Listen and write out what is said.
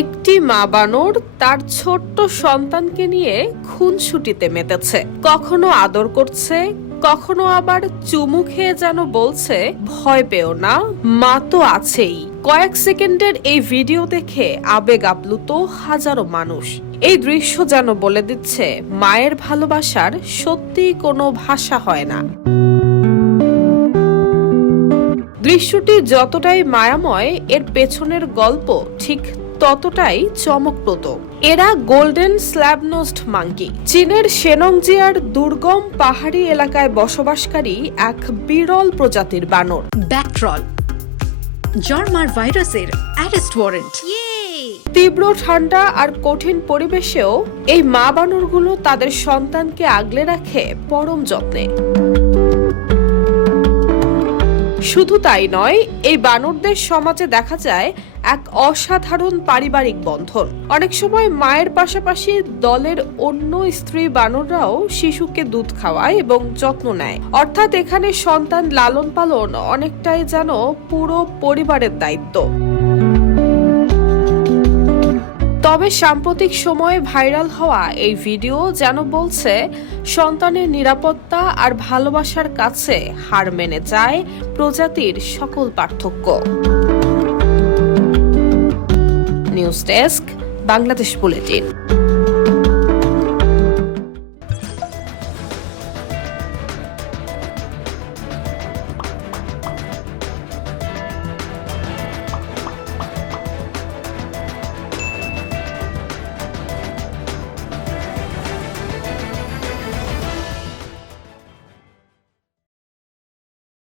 একটি মা বানর তার ছোট্ট সন্তানকে নিয়ে খুনসুটিতে মেতেছে। কখনো আদর করছে, কখনো আবার চুমু খেয়ে যেন বলছে, ভয় পেও না, মা তো আছেই। কয়েক সেকেন্ডের এই ভিডিও দেখে আবেগ আপ্লুত হাজারো মানুষ। এই দৃশ্য যেন বলে দিচ্ছে, মায়ের ভালোবাসার সত্যি কোনো ভাষা হয় না। দৃশ্যটি যতটাই মায়াময়, এর পেছনের গল্প ঠিক ততটাই চমকপ্রদ। এরা গোল্ডেন স্ল্যাবনোজড মাঙ্কি, চীনের শেনংজিয়ার দুর্গম পাহাড়ি এলাকায় বসবাসকারী এক বিরল প্রজাতির বানর। ব্যাকট্রল, জার্মার ভাইরাসের অ্যারেস্ট ওয়ারেন্ট। তীব্র ঠান্ডা আর কঠিন পরিবেশেও এই মা বানরগুলো তাদের সন্তানকে আগলে রাখে পরম যত্নে। শুধু তাই নয়, এই বানরদের সমাজে দেখা যায় এক অসাধারণ পারিবারিক বন্ধন। অনেক সময় মায়ের পাশাপাশি দলের অন্য স্ত্রী বানররাও শিশুকে দুধ খাওয়ায় এবং যত্ন নেয়। অর্থাৎ এখানে সন্তান লালন পালন অনেকটাই যেন পুরো পরিবারের দায়িত্ব। তবে সাম্প্রতিক সময়ে ভাইরাল হওয়া এই ভিডিও যেন বলছে, সন্তানের নিরাপত্তা আর ভালোবাসার কাছে হার মেনে যায় প্রজাতির সকল পার্থক্য। News desk, Bangladesh bulletin.